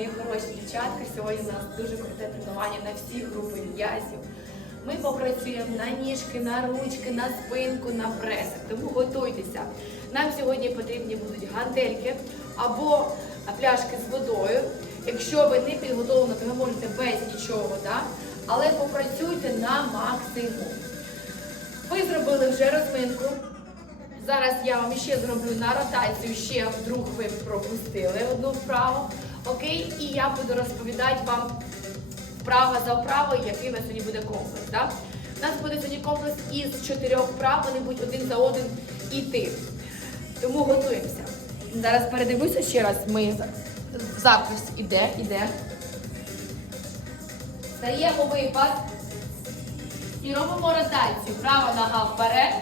мої хороші дівчатка. Сьогодні у нас дуже круте тренування на всі групи м'язів. Ми попрацюємо на ніжки, на ручки, на спинку, на пресик. Тому готуйтеся. Нам сьогодні потрібні будуть гантельки або пляшки з водою. Якщо ви не підготовлені, то ви можете без нічого, да? але попрацюйте на максимум. Ви зробили вже розминку. Зараз я вам ще зроблю на ротацію, ще вдруг ви пропустили одну вправу. Окей, і я буду розповідати вам вправа за вправою, який у нас сьогодні буде комплекс. Да? У нас буде сьогодні комплекс із чотирьох вправ, вони будуть один за один іти. Тому готуємося. Зараз передивлюся ще раз. Ми запис іде, іде. Стаємо випад. І робимо ротацію. Права нога вперед.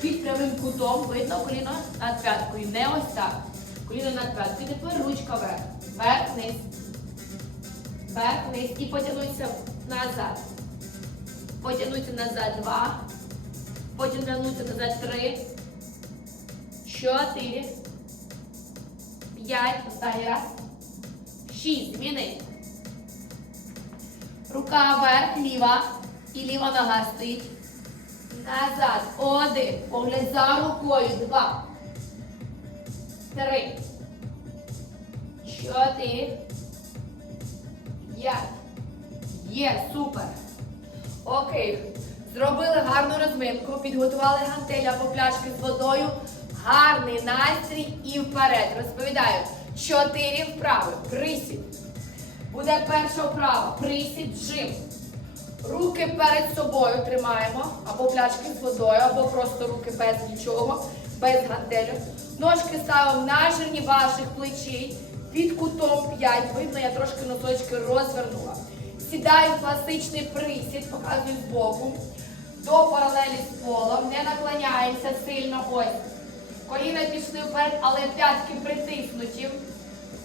Під прямим кутом видно коліно над п'яткою. Не ось так. Коліно над п'яткою. Тепер ручка вверх. Вверх, вниз. Вверх, вниз. І потягнутися назад. Потягнутися назад. Два. Потягнутися назад. Три. Чотири. П'ять. Останній раз. Шість. Зміни. Рука вверх, ліва. І ліва нога стоїть. Назад. Один. Погляд за рукою. Два. Три. Чотири. П'ять. Є, супер. Окей. Зробили гарну розминку. Підготували гантель або пляшки з водою. Гарний настрій і вперед. Розповідаю. Чотири вправи. Присід. Буде перша вправа. Присід, жим. Руки перед собою тримаємо, або пляшки з водою, або просто руки без нічого, без гантелю. Ножки ставимо на ширині ваших плечей, під кутом 5. Видно, я трошки носочки розвернула. Сідаю в класичний присід, показую збоку. До паралелі з полом. Не наклоняємося сильно. Ось. Коліна пішли вперед, але п'ятки притиснуті.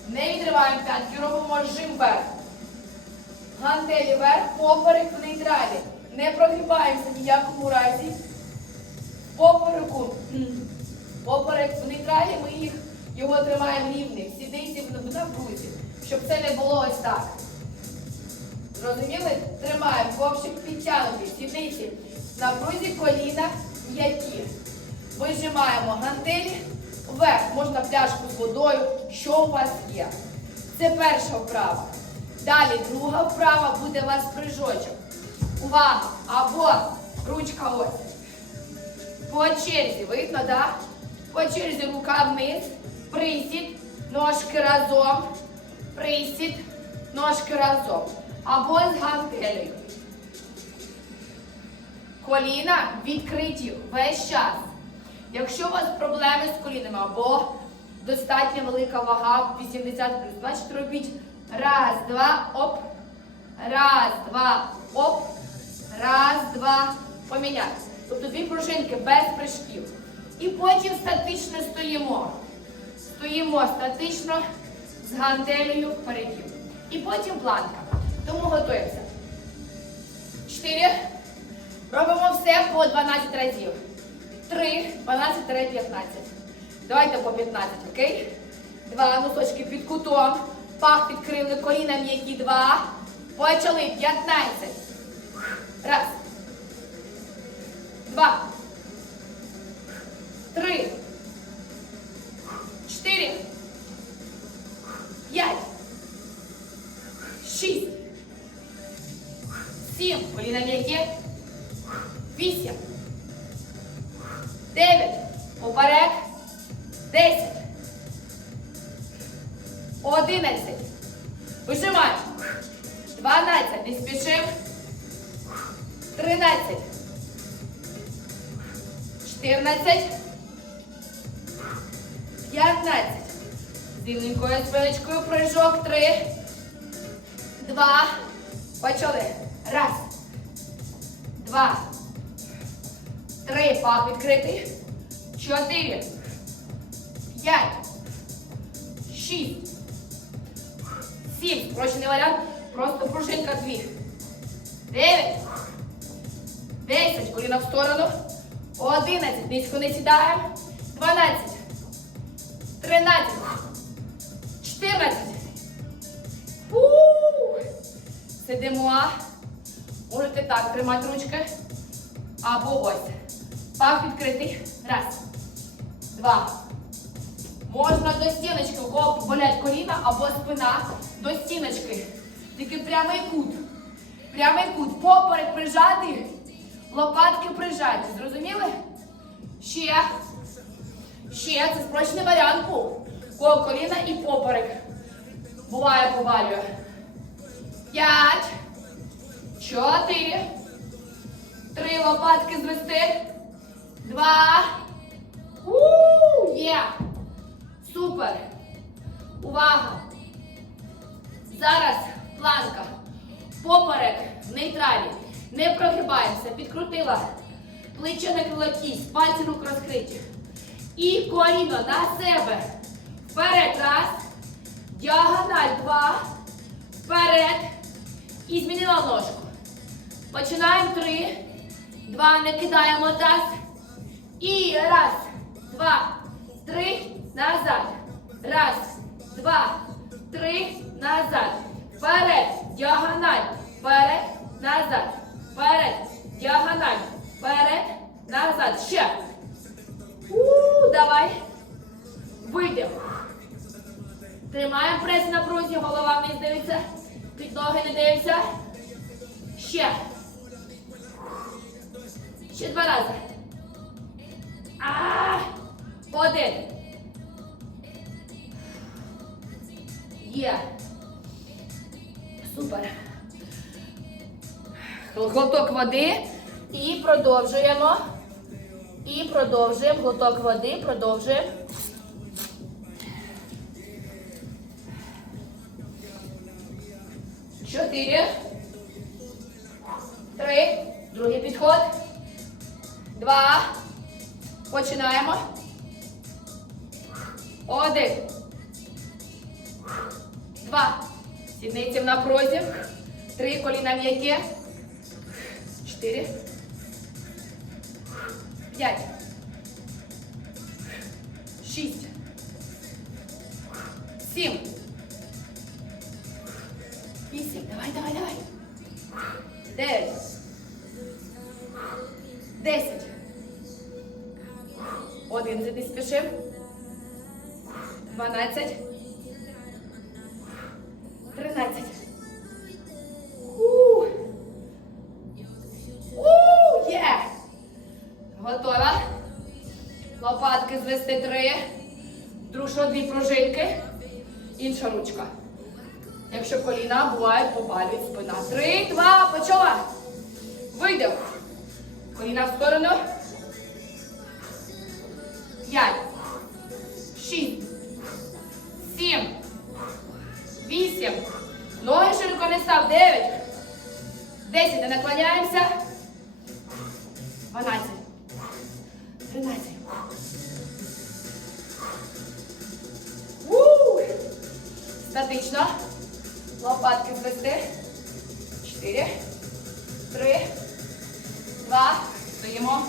Не відриваємо п'ятки, робимо жим вверх. Гантелі вверх, поперек в нейтралі. Не прогибаємося в якому разі. Попереку. Поперек нейтралі ми їх, його тримаємо рівним. Сідиці в напрузі. Щоб це не було ось так. Зрозуміли? Тримаємо. Ковшик підтягнутий. Сідиці. В напрузі коліна м'які. Вижимаємо гантелі вверх. Можна пляшку з водою, що у вас є. Це перша вправа. Далі друга вправа буде у вас прыжочок. Увага! Або ручка ось. По черзі, видно, так? Да? По рука вниз. Присід, ножки разом. Присід, ножки разом. Або з гантелею. Коліна відкриті весь час. Якщо у вас проблеми з колінами або достатньо велика вага 80 плюс, значить робіть раз, два, оп. Раз, два, оп. Раз, два. Поміняти. Тобто дві пружинки без прыжків. І потім статично стоїмо. Стоїмо статично з гантелею впереді. І потім планка. Тому готуємося. Чотири. Робимо все по 12 разів. 3, 12-15. Давайте по 15, окей? Два носочки під кутом. Пах підкрили, коліна м'які. Два. Почали. 15. Раз. Два. Три. Чотири. П'ять. Шість. Сім. Коліна м'які. Вісім. Дев'ять. Поперек. Десять. Одинадцять. Вижимаємо. Дванадцять. Не спішимо. Тринадцять. Чотирнадцять. П'ятнадцять. З рівненькою спиночкою прыжок. Три. Два. Почали. Раз. Два. Три. Пах відкритий. Чотири. П'ять. Шість. Сім. Спрощений варіант. Просто пружинка дві. Дев'ять. Десять. Коліна в сторону. Одинадцять. Низько не сідаємо. Дванадцять. Тринадцять. Чотирнадцять. Сидимо. Можете так тримати ручки. Або ось. Пах відкритий. Раз. Два. Можна до стіночки, у кого болять коліна або спина. До стіночки. Тільки прямий кут. Прямий кут. Поперек прижати. Лопатки прижаті. Зрозуміли? Ще. Ще. Це спрощений варіант був. Кого коліна і поперек. Буває, повалює. П'ять. Чотири. Три лопатки звести. Два. У, Є. Супер. Увага. Зараз планка. Поперек в нейтралі. Не прогибаємося. Підкрутила. Плече накрила кість. Пальці рук розкриті. І коліно на себе. Вперед. Раз. Діагональ. Два. Вперед. І змінила ножку. Починаємо. Три. Два. Не кидаємо таз. І раз, два, три, назад. Раз, два, три, назад. Вперед, діагональ. Вперед, назад. Вперед, діагональ. Вперед, назад. Ще. Давай. Видих. Тримаємо прес на прузі, голова вниз дивиться. Під ноги не дивиться. Ще. Ще два рази. А, Один. Є. Супер. Глоток води. І продовжуємо. І продовжуємо. Глоток води. Продовжуємо. Чотири. Три. Другий підход. Два. Починаємо. Один. Два. Сідниці в напрузі. Три. Коліна м'які. Чотири. П'ять. Шість. Сім. Вісім. Давай, давай, давай. Дев'ять. Десять. Один ти спішив. Дванадцять. Тринадцять. Готова. Лопатки звести три. Друшо дві пружинки. Інша ручка. Якщо коліна бувають, побалюють спина. Три, два, почала. Видих. Коліна в сторону. П'ять. Шість. Сім. Вісім. Ноги широко не став. Дев'ять. Десять. Не наклоняємося. Статично. Лопатки звести. Чотири. Три. Два. Стоїмо.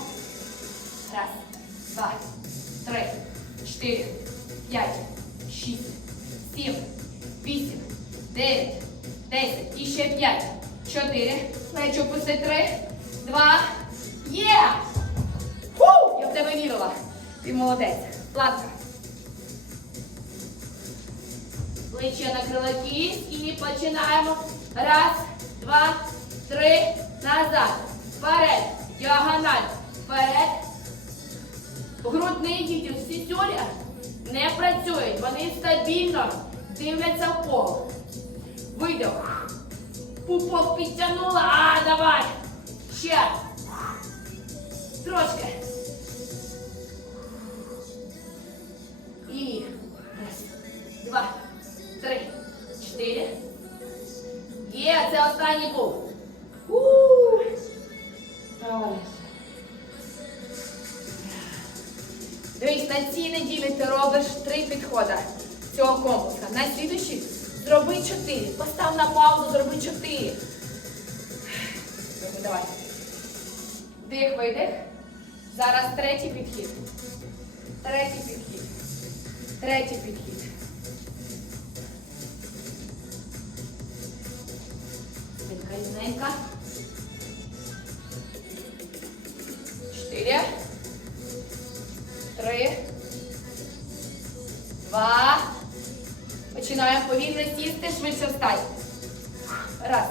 Раз. Два. Три. Чотири. П'ять. Шість. Сім. Вісім. Дев'ять. Десять. І ще п'ять. Чотири. Плечі опусти. Три. Два. Є! Фу! Я в тебе вірила. Ти молодець. Планка. Плече накрила кість і починаємо. Раз, два, три, назад. Вперед. Діагональ. Вперед. Грудний відділ всі сюлі не працюють. Вони стабільно дивляться в пол. Видох. Пупок підтягнула. А, давай. Ще. Трошки. І чотири. Є, це останній був. Давай. Дивись, на цій неділі ти робиш три підходи цього комплексу. На слідуючий зроби чотири. Постав на паузу, зроби чотири. Давай. Дих, видих. Зараз третій підхід. Третій підхід. Третій підхід. Рівненька. Чотири. Три. Два. Починаємо повільно сісти, швидше встать. Раз.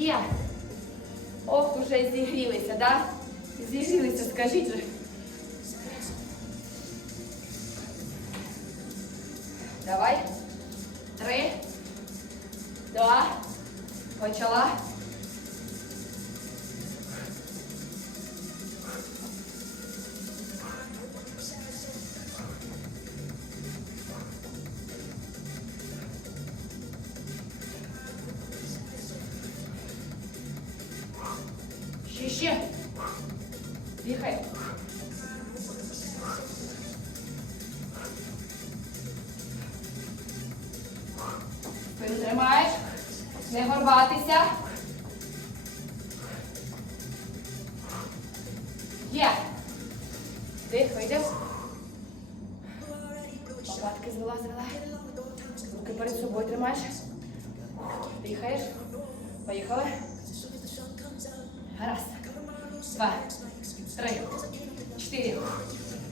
Є. Ох, уже зігрілися, да? Зігрілися, скажіть же. Давай. Три. Два. Почала. Лопатки звела, звела. Руки перед собою тримаєш. Дихаєш. Поїхали. Раз. Два. Три. Чотири.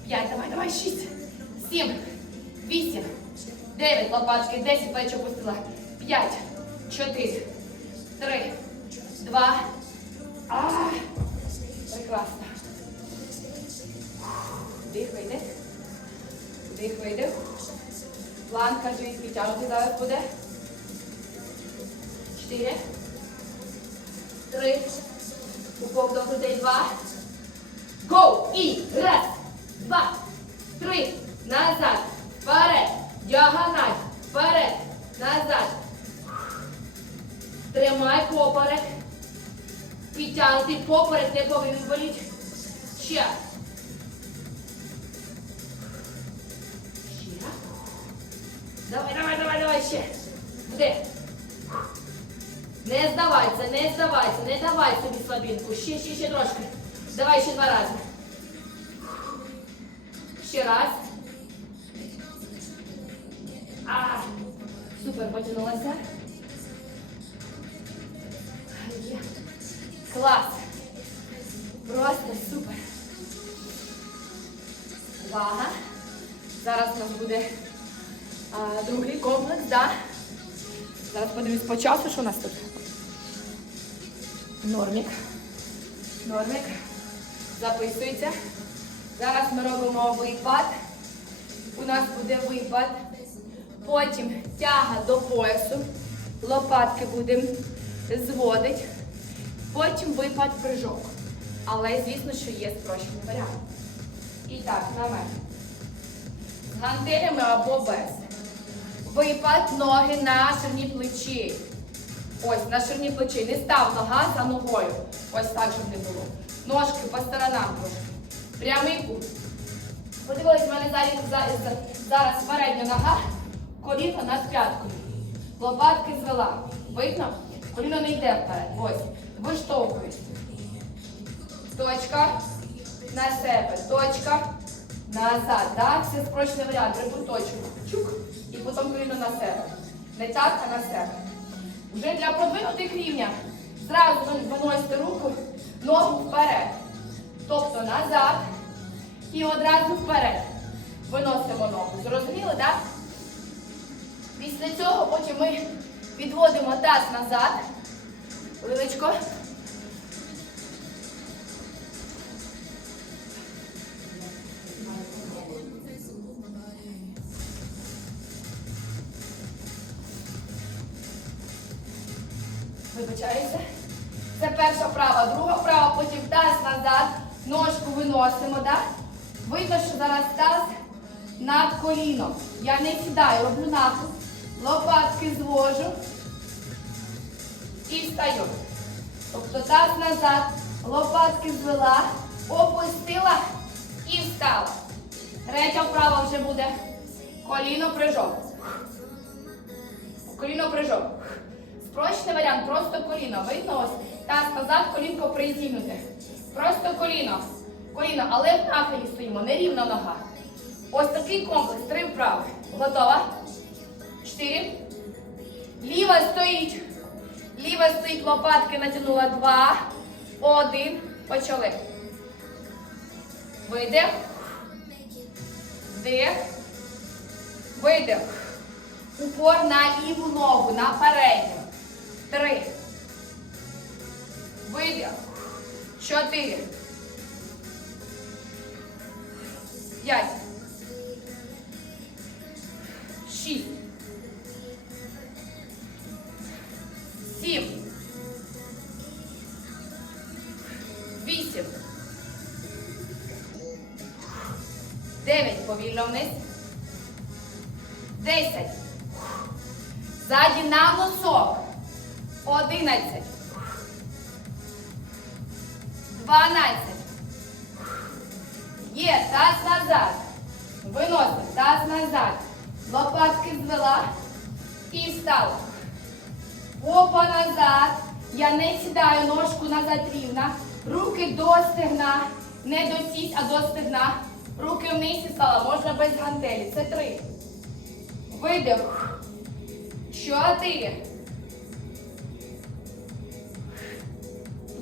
П'ять. Давай, давай. Шість. Сім. Вісім. Дев'ять. Лопатки. Десять. Плечі опустила. П'ять. Чотири. Три. Два. А. Прекрасно. Вдих, вийде. Вдих, вийде. Планка живіт підтягнути зараз буде. Чотири. Три. Упов до грудей. Два. Гоу! І раз, два, три. Назад. Вперед. Діагональ. Вперед. Назад. Тримай поперек. Підтягнутий поперек не повинен боліти. Ще. Давай, давай, давай, давай ще. Буде. Не здавайся, не здавайся, не давай собі слабінку. Ще, ще, ще трошки. Давай ще два рази. Ще раз. А, супер, потянулася. Клас. Просто супер. Увага. Зараз у нас буде а, другий комплекс, да? Зараз подивлюсь по часу, що у нас тут. Нормік. Нормік. Записується. Зараз ми робимо випад. У нас буде випад. Потім тяга до поясу. Лопатки будемо зводити. Потім випад прыжок. Але, звісно, що є спрощений варіант. І так, на мене. З гантелями або без. Випад ноги на ширні плечі. Ось, на ширні плечі. Не став нога за ногою. Ось так, щоб не було. Ножки по сторонам трошки. Прямий кут. Подивились, в мене зараз, зараз, передня нога, коліно над п'яткою. Лопатки звела. Видно? Коліно не йде вперед. Ось. Виштовхують. Точка. На себе. Точка. Назад. Так? Це спрощений варіант. Рибу точку. Чук. І потім коліно на себе. Не так, а на себе. Вже для продвинутих рівня зразу виносите руку, ногу вперед. Тобто назад і одразу вперед. Виносимо ногу. Зрозуміли, так? Після цього потім ми підводимо таз назад. Лилечко. Виносимо, да? Видно, що зараз таз над коліном. Я не сідаю, роблю нахил. Лопатки звожу і встаю. Тобто таз назад, лопатки звела, опустила і встала. Третя вправа вже буде коліно прижок. Коліно прижок. Спрощений варіант, просто коліно. Видно ось. Таз назад, колінко призігнуте. Просто коліно. Коліно, але в нахилі стоїмо, не рівна нога. Ось такий комплекс. Три вправи. Готова? Чотири. Ліва стоїть. Ліва стоїть, лопатки натягнула. Два. Один. Почали. Видих. Вдих. Видих. Упор на ліву ногу, на передню. Три. Видих. Чотири. П'ять. Шість. Сім. Вісім. Дев'ять. Повільно вниз. Десять. Ззаді на носок. Одинадцять. Дванадцять. Є, таз назад. Виносимо, таз назад. Лопатки звела і встала. Попа назад. Я не сідаю ножку назад рівна. Руки до стегна. Не до сість, а до стегна. Руки вниз і стала. Можна без гантелі. Це три. Видих. Чотири.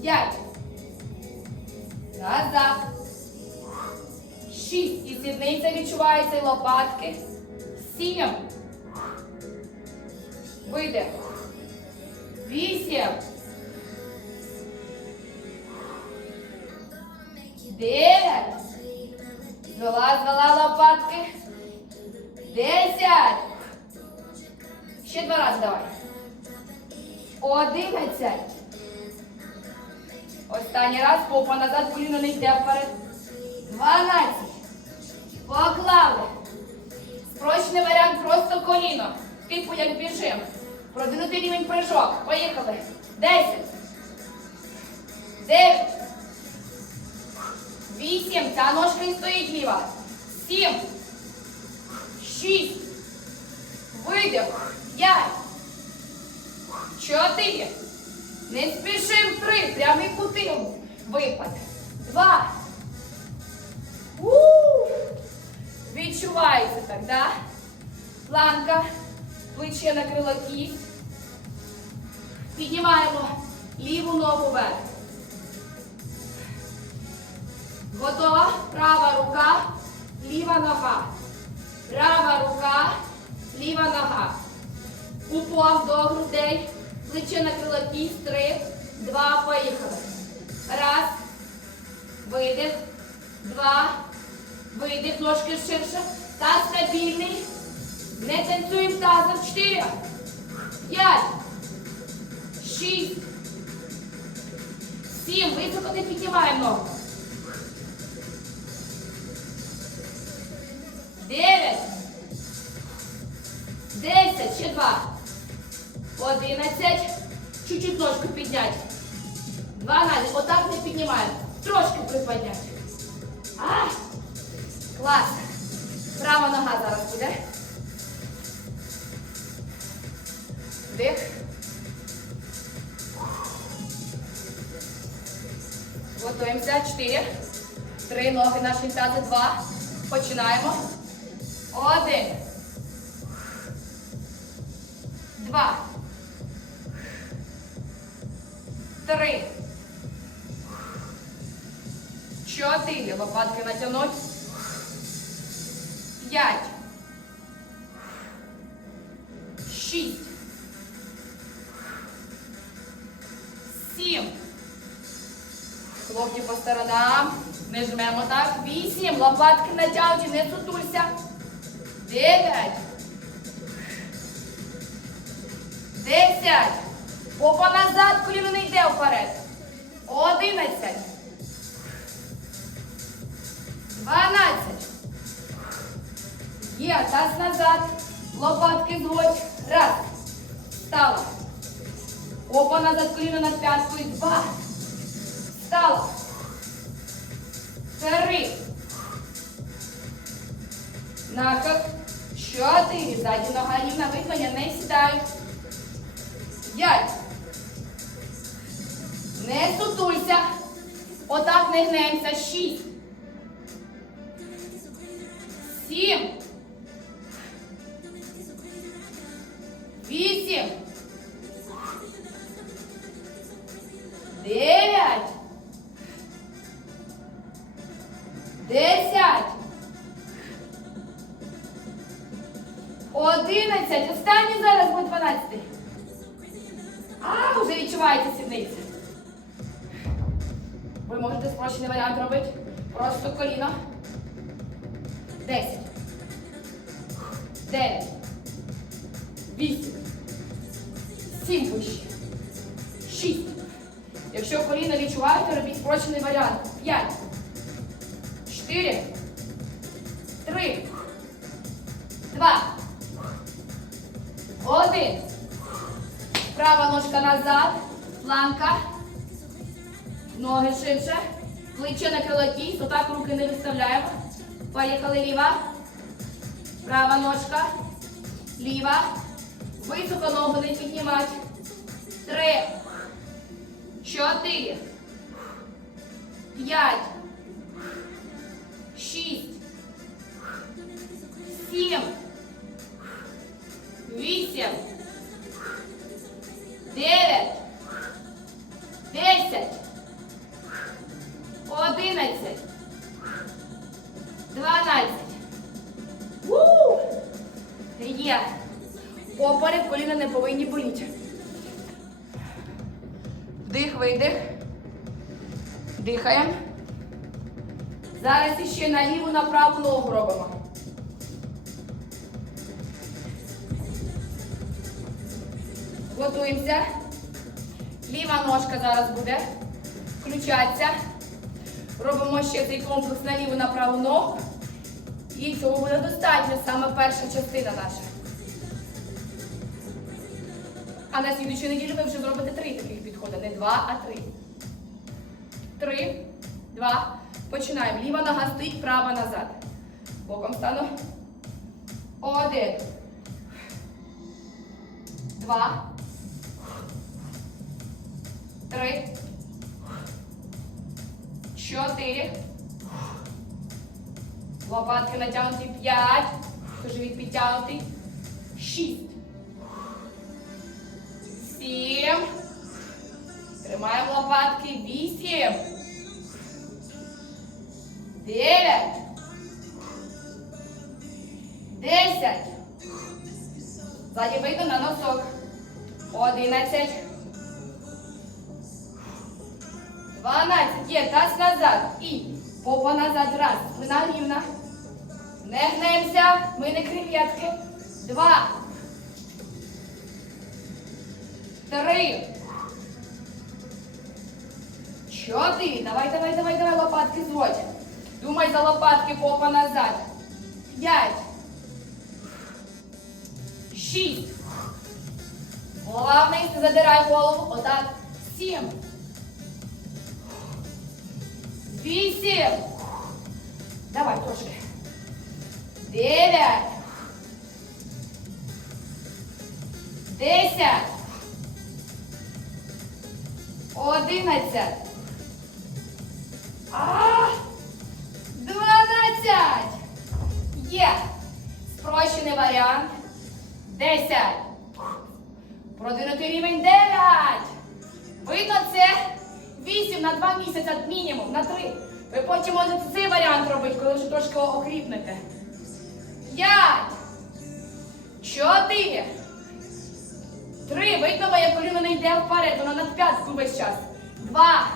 П'ять. Назад. Шість. І сідниця відчувається і лопатки. Сім. Видих. Вісім. Дев'ять. Звела, звела лопатки. Десять. Ще два рази давай. Одинадцять. Останній раз попа назад, коліно не йде вперед. Дванадцять. Поклали. Спрощений варіант просто коліно. Типу як біжим. Продвинутий рівень прыжок. Поїхали. Десять. Дев'ять. Вісім. Ця ножка і стоїть ліва. Сім. Шість. Видих. П'ять. Чотири. Не спішим. Три. Прямий кутил. Випад. Два. У. Відчувається так, да? Планка. Плече накрило кість. Піднімаємо ліву ногу вверх. Готова? Права рука, ліва нога. Права рука, ліва нога. Упор до грудей. Плече накрило кість. Три, два, поїхали. Раз. Видих. Два. Видих. Ножки ширше. Таз стабільний. Не танцюємо тазом. Чотири. П'ять. Шість. Сім. Високо не піднімаємо ногу. Дев'ять. Десять. Ще два. Одинадцять. Чуть-чуть ножку підняти. Дванадцять. Отак не піднімаємо. Трошки приподняти. А! Клас. Права нога зараз буде. Вдих. Готуємося. Чотири. Три ноги наші п'яти. Два. Починаємо. Один. Два. Три. Чотири. Лопатки натягнуть. П'ять. Шість. Сім. Хлопці по сторонам. Не жмемо так. Вісім. Лопатки натягнуті, не сутулься. Дев'ять. Десять. Попа назад, коліно не йде вперед. Одинадцять. Дванадцять. Є, таз назад. Лопатки зводь. Раз. Стала. Опа назад, коліно над п'яткою. Два. Стала. Три. Нахил. Чотири. Ззаді нога рівна. Визвання не сідай. П'ять. Не сутуйся. Отак не гнемся. Шість. Сім. Вісім. Дев'ять. Десять. Одинадцять. Останній зараз буде дванадцятий. А, вже відчувається сідниця. Ви можете спрощений варіант робити. Просто коліно. Десять. Дев'ять. Вісім. Сім вище. Шість. Якщо коліно відчуваєте, робіть спрощений варіант. П'ять. Чотири. Три. Два. Один. Права ножка назад. Планка. Ноги ширше. Плече на крило. Отак руки не виставляємо. Поїхали ліва. Права ножка. Ліва. Високо ногу не піднімати. Три. Чотири. П'ять. Шість. Сім. Вісім. Перша частина наша. А на слідчу неділю ви вже зробите три таких підходи. Не два, а три. Три, два. Починаємо. Ліва нога стоїть, права назад. Боком стану. Один. Два. Три. Чотири. Лопатки натягнуті. П'ять. Живіт підтягнутий. Шість. Сім. Тримаємо лопатки. Вісім. Дев'ять. Десять. Ззаді видно на носок. Одинадцять. Дванадцять. Є, таз назад. І попа назад. Раз. Спина рівна. Не гнемся. Ми не креветки. Два. Три. Чотири. Давай, давай, давай, давай, лопатки зводь. Думай за лопатки, попа назад. П'ять. Шість. Голова вниз, задирай голову. Отак. Сім. Вісім. Давай трошки. Дев'ять. Десять. Одинадцять. Дванадцять. Є. Спрощений варіант. Десять. Продвинутий рівень дев'ять. Видно це? Вісім на два місяці мінімум, на три. Ви потім можете цей варіант робити, коли вже трошки окріпнете. П'ять. Чотири. Три. Видно, моє коліно не йде вперед, воно над п'ятку весь час. Два.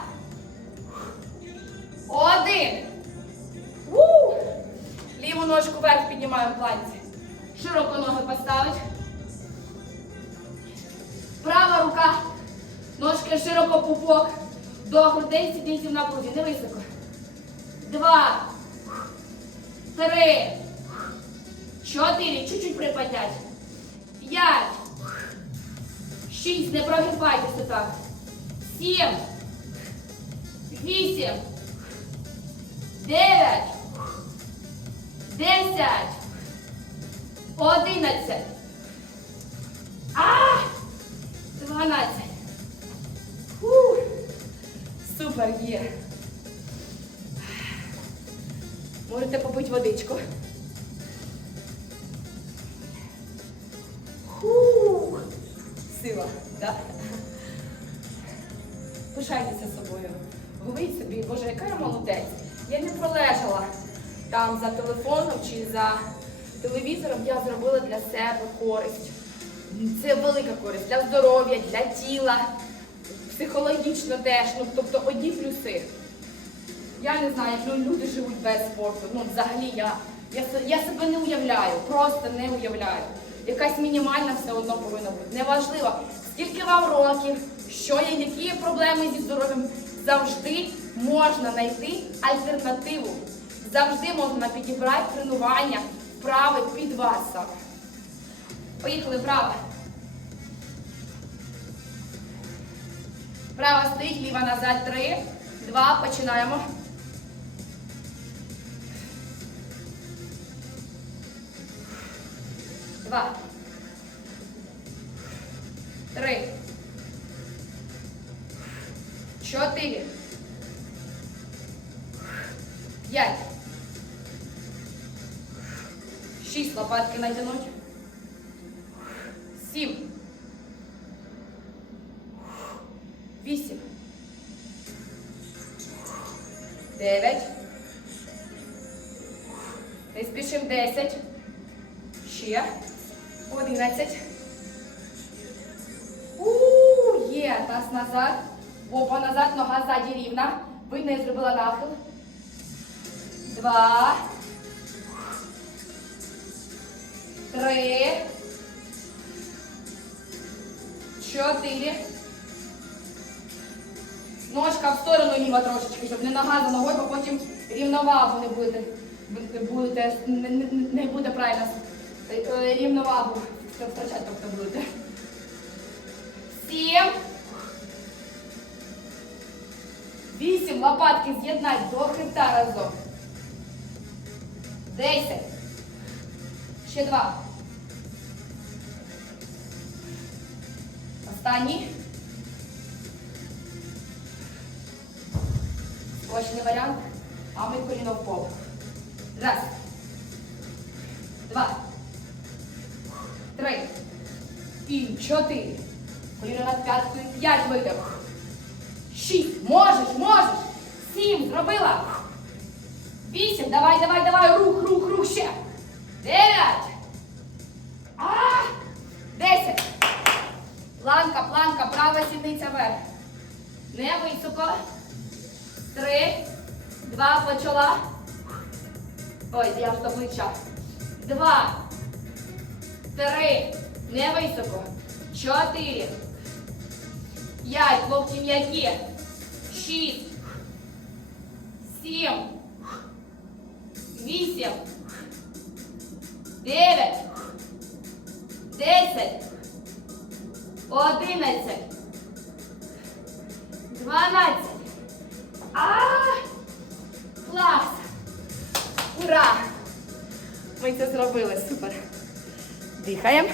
Один. У! Ліву ножку вверх піднімаю в планці. Широко ноги поставить. Права рука. Ножки широко пупок. До грудей сідниці в напрузі. Не високо. Два. Три. Чотири. Чуть-чуть припадять. П'ять. Шість. Не прогибайтеся так. Сім. Вісім. Дев'ять. Десять. Одинадцять. А! Дванадцять. Фух. Супер є. Можете попити водичку. Сила, так? Пишайтеся собою. Говоріть собі, боже, яка я молодець. Я не пролежала там за телефоном чи за телевізором. Я зробила для себе користь. Це велика користь для здоров'я, для тіла, психологічно теж. Ну, тобто одні плюси. Я не знаю, як люди живуть без спорту. Ну, взагалі я, я, я себе не уявляю, просто не уявляю. Якась мінімальна все одно повинна бути. Неважливо, скільки вам років, що є, які є проблеми зі здоров'ям, завжди можна знайти альтернативу. Завжди можна підібрати тренування, вправи під вас. Поїхали вправо. Права стоїть, ліва назад. Три, два, починаємо. Три. Чотири. Ножка в сторону ліва трошечки, щоб не нога за ногою, бо потім рівновагу не будете, будете не, не, буде правильно е, е, рівновагу втрачати, тобто будете. Сім. Вісім. Лопатки з'єднать до хребта разом. Десять. Ще два. Останній. Скочний варіант. А ми коліно в пол. Раз. Два. Три. І чотири. Коліно над п'яткою. П'ять видих. Шість. Можеш, можеш. Сім. Зробила. Вісім. Давай, давай, давай. Рух, рух, рух ще. Дев'ять. А! Десять. Планка, планка, права сідниця вверх. Не високо. Три. Два почала. Ой, я до плеча. Два. Три. Не високо. Чотири. П'ять. Локті м'які. Шість. Сім. Вісім. Дев'ять. Десять. Одинадцять. Дванадцять. А! Клас! Ура! Ми це зробили, супер. Дихаємо.